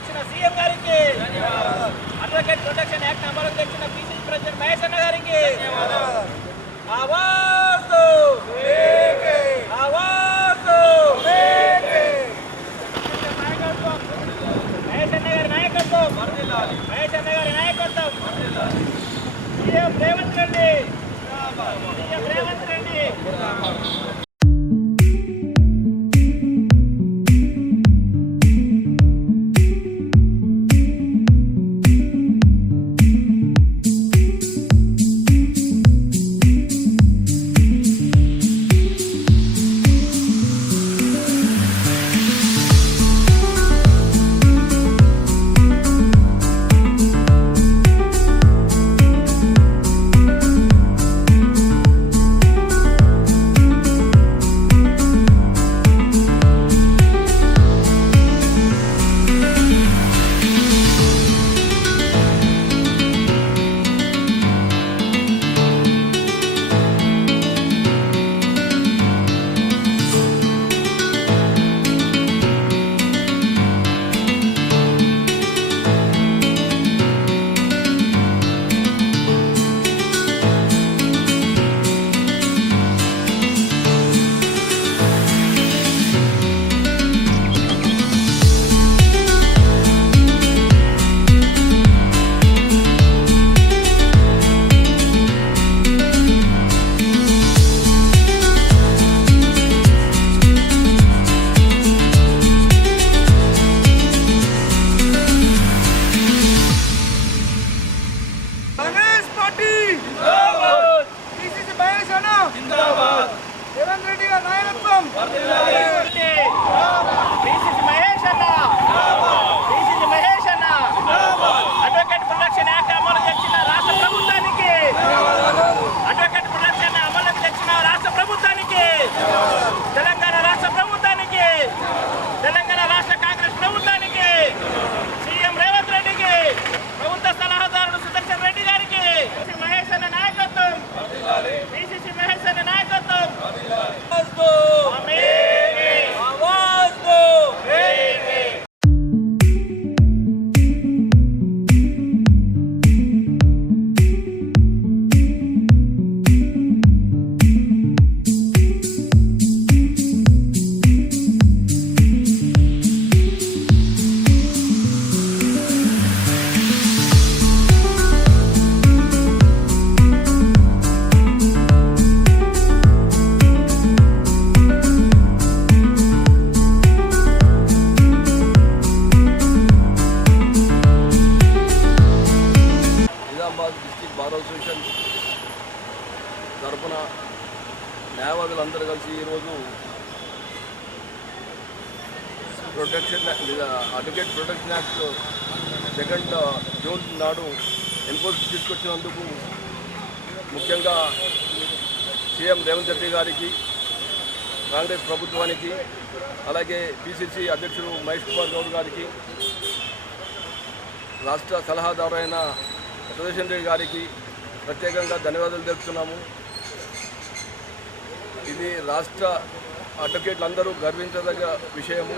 తెచ్చిన సీఎం గారికి, advocate protection act అమలు తెచ్చిన పిసిసి ప్రెసిడెంట్ మహేష్ అన్న గారికి ఆవాజ్ ఆవాజ్ మహేష్ అన్న గారి నాయకత్వం, మహేష్ అన్న గారి నాయకత్వం, సీఎం రేవంత్ రెడ్డి, సీఎం రేవంత్ రెడ్డి. రేవంత్ రెడ్డి గారి నాయకత్వం, పిసిసి మహేష్ అన్న, పిసిసి మహేష్ అన్న, అడ్వకేట్ ప్రొటెక్షన్ యాక్ట్ అమలు తెచ్చిన రాష్ట్ర ప్రభుత్వానికి, అడ్వకేట్ ప్రొటెక్షన్ అమలుకి తెచ్చిన రాష్ట్ర ప్రభుత్వానికి, తెలంగాణ రాష్ట్ర ప్రభుత్వానికి, తెలంగాణ రాష్ట్ర కాంగ్రెస్ ప్రభుత్వానికి, సీఎం రేవంత్ రెడ్డికి, ప్రభుత్వ సలహాదారుడు సుదర్శన్ రెడ్డి గారికి, మహేష్ అన్న నాయకత్వం, పిసిసి మహేష్ అన్న నాయకత్వం. డిస్ట్రిక్ట్ బార్ అసోసియేషన్ తరఫున న్యాయవాదులందరూ కలిసి ఈరోజు అడ్వకేట్ ప్రొటెక్షన్ యాక్ట్ 2 జూన్ నాడు ఎన్ఫోర్స్ తీసుకొచ్చినందుకు ముఖ్యంగా సీఎం రేవంత్ రెడ్డి గారికి, కాంగ్రెస్ ప్రభుత్వానికి, అలాగే పిసిసి అధ్యక్షుడు మహేష్ కుమార్ గౌడ్ గారికి, రాష్ట్ర సలహాదారు అయిన సుదర్శన్ రెడ్డి గారికి ప్రత్యేకంగా ధన్యవాదాలు తెలుపుతున్నాము. ఇది రాష్ట్ర అడ్వకేట్లందరూ గర్వించదగ్గ విషయము.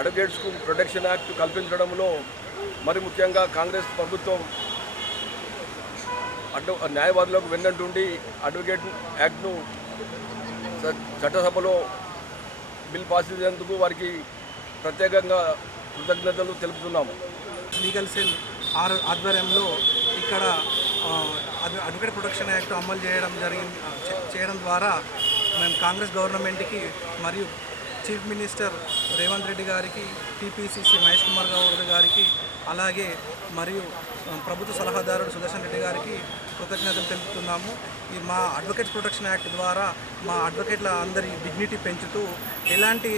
అడ్వకేట్స్కు ప్రొటెక్షన్ యాక్ట్ కల్పించడంలో మరి ముఖ్యంగా కాంగ్రెస్ ప్రభుత్వం న్యాయవాదులకు వెన్నంటుండి అడ్వకేట్ యాక్ట్ను చట్టసభలో బిల్ పాస్ చేసేందుకు వారికి ప్రత్యేకంగా కృతజ్ఞతలు తెలుపుతున్నాము. లీగల్ సెల్ ఆధ్వర్యంలో ఇక్కడ అడ్వకేట్ ప్రొటెక్షన్ యాక్ట్ అమలు చేయడం ద్వారా మేము కాంగ్రెస్ గవర్నమెంట్కి మరియు చీఫ్ మినిస్టర్ రేవంత్ రెడ్డి గారికి, టీపీసీసీ మహేష్ కుమార్ గౌడ్ గారికి, అలాగే మరియు ప్రభుత్వ సలహాదారుడు సుదర్శన్ రెడ్డి గారికి కృతజ్ఞతలు తెలుపుతున్నాము. ఈ మా అడ్వకేట్ ప్రొటెక్షన్ యాక్ట్ ద్వారా మా అడ్వకేట్ల అందరి డిగ్నిటీ పెంచుతూ ఎలాంటి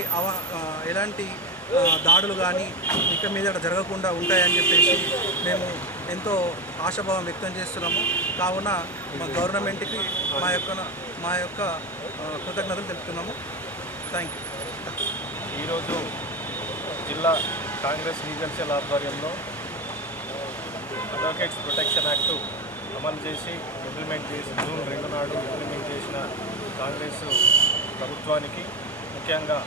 దాడులు కానీ ఇక మీద జరగకుండా ఉంటాయని చెప్పేసి మేము ఎంతో ఆశాభావం వ్యక్తం చేస్తున్నాము. కావున మా గవర్నమెంట్కి మా యొక్క కృతజ్ఞతలు తెలుపుతున్నాము. Thank you. ఈరోజు జిల్లా కాంగ్రెస్ లీగల్ సెల్ ఆధ్వర్యంలో అడ్వకేట్స్ ప్రొటెక్షన్ యాక్ట్ అమలు చేసి ఇంప్లిమెంట్ చేసి జూన్ 2 నాడు ఇంప్లిమెంట్ చేసిన కాంగ్రెస్ ప్రభుత్వానికి, ముఖ్యంగా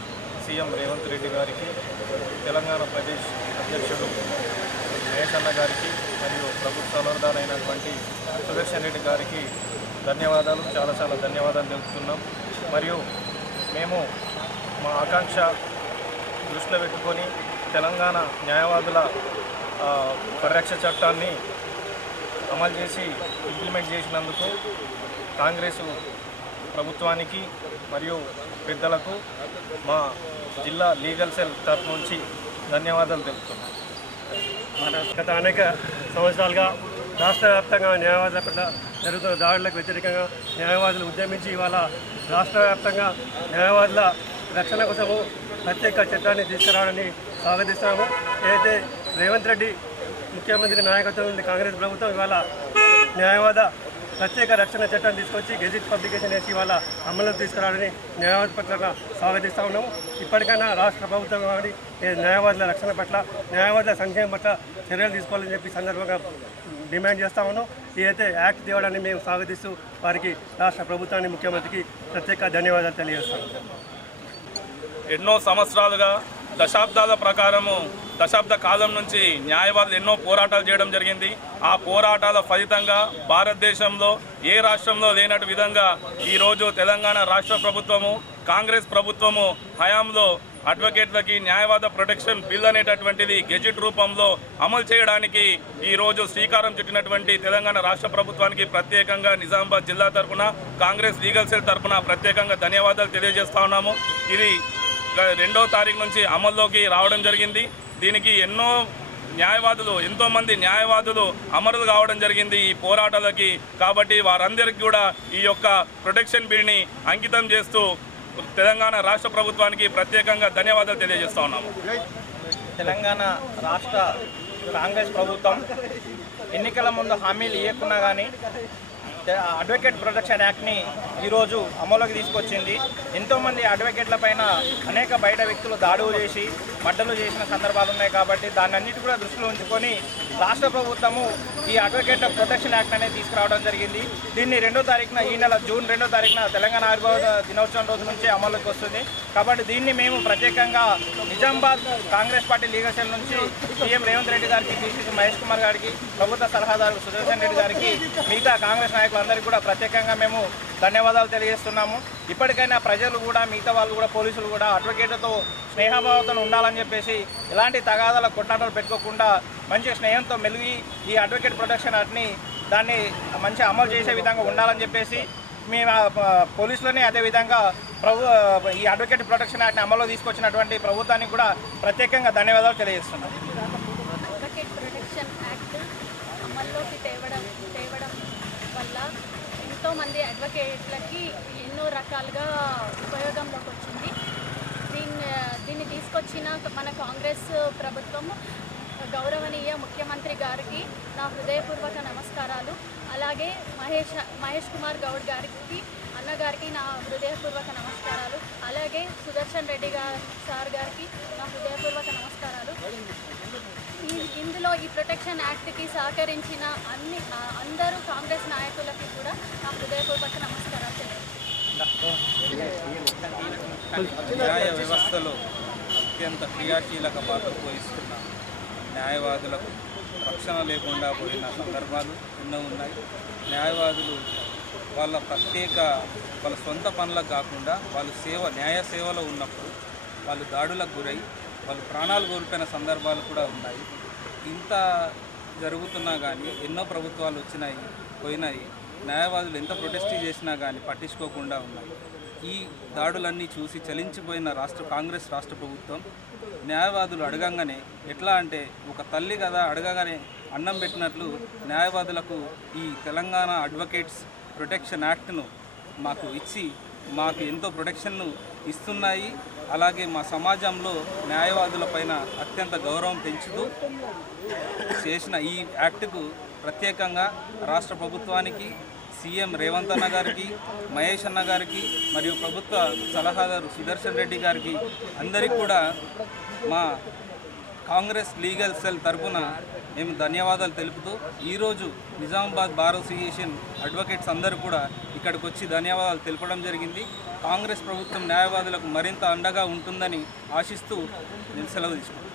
సీఎం రేవంత్ రెడ్డి గారికి, తెలంగాణ ప్రదేశ్ అధ్యక్షుడు మహేష్ అన్న గారికి మరియు ప్రభుత్వ సలహాదారైనటువంటి సుదర్శన్ రెడ్డి గారికి ధన్యవాదాలు, చాలా ధన్యవాదాలు తెలుపుతున్నాం. మరియు మేము మా ఆకాంక్ష దృష్టిలో పెట్టుకొని తెలంగాణ న్యాయవాదుల పరిరక్ష చట్టాన్ని అమలు చేసి ఇంప్లిమెంట్ చేసినందుకు కాంగ్రెస్ ప్రభుత్వానికి మరియు పెద్దలకు మా జిల్లా లీగల్ సెల్ తరఫు నుంచి ధన్యవాదాలు తెలుపుతున్నాం. గత అనేక సంవత్సరాలుగా రాష్ట్ర వ్యాప్తంగా న్యాయవాదుల పట్ల జరుగుతున్న దాడులకు వ్యతిరేకంగా న్యాయవాదులు ఉద్యమించి ఇవాళ రాష్ట్ర వ్యాప్తంగా న్యాయవాదుల రక్షణ కోసము ప్రత్యేక చట్టాన్ని తీసుకురావడాన్ని స్వాగతిస్తాము. ఏదైతే రేవంత్ రెడ్డి ముఖ్యమంత్రి నాయకత్వం ఉంది కాంగ్రెస్ ప్రభుత్వం ఇవాళ న్యాయవాద ప్రత్యేక రక్షణ చట్టాన్ని తీసుకొచ్చి గెజిట్ పబ్లికేషన్ చేసి ఇవాళ అమలులోకి తీసుకురావడాన్ని న్యాయవాద పట్ల స్వాగతిస్తూ ఉన్నాము. ఇప్పటికైనా రాష్ట్ర ప్రభుత్వం కానీ న్యాయవాదుల రక్షణ పట్ల న్యాయవాదుల సంక్షేమం పట్ల చర్యలు తీసుకోవాలని చెప్పి సందర్భంగా డిమాండ్ చేస్తా ఉన్నాం. ఏదైతే యాక్ట్ తేవడాన్ని మేము స్వాగతిస్తూ వారికి రాష్ట్ర ప్రభుత్వాన్ని ముఖ్యమంత్రికి ప్రత్యేక ధన్యవాదాలు తెలియజేస్తాము. ఎన్నో సంవత్సరాలుగా దశాబ్ద కాలం నుంచి న్యాయవాదులు ఎన్నో పోరాటాలు చేయడం జరిగింది. ఆ పోరాటాల ఫలితంగా భారతదేశంలో ఏ రాష్ట్రంలో లేనట్టు విధంగా ఈరోజు తెలంగాణ రాష్ట్ర ప్రభుత్వము కాంగ్రెస్ ప్రభుత్వము హయాంలో అడ్వకేట్లకి న్యాయవాద ప్రొటెక్షన్ బిల్ అనేటటువంటిది గెజిట్ రూపంలో అమలు చేయడానికి ఈరోజు శ్రీకారం చుట్టినటువంటి తెలంగాణ రాష్ట్ర ప్రభుత్వానికి ప్రత్యేకంగా నిజామాబాద్ జిల్లా తరఫున కాంగ్రెస్ లీగల్ సెల్ తరఫున ప్రత్యేకంగా ధన్యవాదాలు తెలియజేస్తా ఉన్నాము. ఇది 2వ తారీఖు నుంచి అమల్లోకి రావడం జరిగింది. దీనికి ఎంతోమంది న్యాయవాదులు అమరులు కావడం జరిగింది ఈ పోరాటాలకి. కాబట్టి వారందరికీ కూడా ఈ యొక్క ప్రొటెక్షన్ బిల్ని అంకితం చేస్తూ తెలంగాణ రాష్ట్ర ప్రభుత్వానికి ప్రత్యేకంగా ధన్యవాదాలు తెలియజేస్తా ఉన్నాము. తెలంగాణ రాష్ట్ర కాంగ్రెస్ ప్రభుత్వం ఎన్నికల ముందు హామీలు ఇవ్వకున్నా కానీ అడ్వకేట్ ప్రొటెక్షన్ యాక్ట్ని ఈరోజు అమలులోకి తీసుకొచ్చింది. ఎంతోమంది అడ్వకేట్ల పైన అనేక బయట వ్యక్తులు దాడులు చేసి మడ్డలు చేసిన సందర్భాలు ఉన్నాయి. కాబట్టి దాన్ని అన్నిటి కూడా దృష్టిలో ఉంచుకొని రాష్ట్ర ప్రభుత్వము ఈ అడ్వకేట్ల ప్రొటెక్షన్ యాక్ట్ అనేది తీసుకురావడం జరిగింది. దీన్ని 2వ తారీఖున ఈ నెల జూన్ 2వ తారీఖున తెలంగాణ ఆవిర్భావ దినోత్సవం రోజు నుంచి అమలులోకి వస్తుంది. కాబట్టి దీన్ని మేము ప్రత్యేకంగా Nizamabad Congress party legal cell నుంచి సీఎం రేవంత్ రెడ్డి గారికి, పిసిసి మహేష్ కుమార్ గారికి, ప్రభుత్వ సలహాదారు సుదర్శన్ రెడ్డి గారికి, మిగతా కాంగ్రెస్ నాయకులందరికీ కూడా ప్రత్యేకంగా మేము ధన్యవాదాలు తెలియజేస్తున్నాము. ఇప్పటికైనా ప్రజలు కూడా మిగతా వాళ్ళు కూడా పోలీసులు కూడా అడ్వకేట్లతో స్నేహభావంతో ఉండాలని చెప్పేసి ఎలాంటి తగాదాల కొట్లాటలు పెట్టుకోకుండా మంచి స్నేహంతో మెలిగి ఈ అడ్వకేట్ ప్రొటెక్షన్ యాక్ట్ని దాన్ని మంచి అమలు చేసే విధంగా ఉండాలని చెప్పేసి మేము పోలీసులని అదేవిధంగా ఈ అడ్వకేట్ ప్రొటెక్షన్ యాక్ట్ని అమల్లో తీసుకొచ్చినటువంటి ప్రభుత్వానికి కూడా ప్రత్యేకంగా ధన్యవాదాలు తెలియజేస్తున్నాం. అడ్వకేట్ ప్రొటెక్షన్ యాక్ట్ అమల్లోకి తేవడం వల్ల ఎంతోమంది అడ్వకేట్లకి ఎన్నో రకాలుగా ఉపయోగంలోకి వచ్చింది. దీన్ని తీసుకొచ్చిన మన కాంగ్రెస్ ప్రభుత్వం గౌరవనీయ ముఖ్యమంత్రి గారికి నా హృదయపూర్వక నమస్కారాలు. అలాగే మహేష్ కుమార్ గౌడ్ గారికి అన్నగారికి నా హృదయపూర్వక నమస్కారాలు. అలాగే సుదర్శన్ రెడ్డి సార్ గారికి నా హృదయపూర్వక నమస్కారాలు. ఇందులో ఈ ప్రొటెక్షన్ యాక్ట్కి సహకరించిన అందరూ కాంగ్రెస్ నాయకులకి కూడా నా హృదయపూర్వక నమస్కారాలు న్యాయ వ్యవస్థలో అత్యంత క్రియాశీలక పాత్ర పోషిస్తున్న న్యాయవాదులకు రక్షణ లేకుండా పోయిన సందర్భాలు ఎన్నో ఉన్నాయి. న్యాయవాదులు వాళ్ళ సొంత పనులకు కాకుండా వాళ్ళు న్యాయ సేవలో ఉన్నప్పుడు వాళ్ళు దాడులకు గురై వాళ్ళు ప్రాణాలు కోల్పోయిన సందర్భాలు కూడా ఉన్నాయి. ఇంత జరుగుతున్నా కానీ ఎన్నో ప్రభుత్వాలు పోయినాయి. న్యాయవాదులు ఎంత ప్రొటెస్ట్ చేసినా కానీ పట్టించుకోకుండా ఉన్నాయి. ఈ దాడులన్నీ చూసి చలించిపోయిన కాంగ్రెస్ రాష్ట్ర ప్రభుత్వం న్యాయవాదులు అడగంగానే ఎట్లా అంటే ఒక తల్లి కదా అడగగానే అన్నం పెట్టినట్లు న్యాయవాదులకు ఈ తెలంగాణ అడ్వకేట్స్ ప్రొటెక్షన్ యాక్ట్ను మాకు ఇచ్చి మాకు ఎంతో ప్రొటెక్షన్ను ఇస్తున్నాయి. అలాగే మా సమాజంలో న్యాయవాదులపైన అత్యంత గౌరవం పెంచుతూ చేసిన ఈ యాక్ట్కు ప్రత్యేకంగా రాష్ట్ర ప్రభుత్వానికి, సీఎం రేవంత్ అన్న గారికి, మహేష్ అన్న గారికి మరియు ప్రభుత్వ సలహాదారు సుదర్శన్ రెడ్డి గారికి అందరికీ కూడా మా కాంగ్రెస్ లీగల్ సెల్ తరపున మేము ధన్యవాదాలు తెలుపుతూ ఈరోజు నిజామాబాద్ బార్ అసోసియేషన్ అడ్వకేట్స్ అందరూ కూడా ఇక్కడికి వచ్చి ధన్యవాదాలు తెలపడం జరిగింది. కాంగ్రెస్ ప్రభుత్వం న్యాయవాదులకు మరింత అండగా ఉంటుందని ఆశిస్తూ నేను సెలవు తీసుకున్నాను.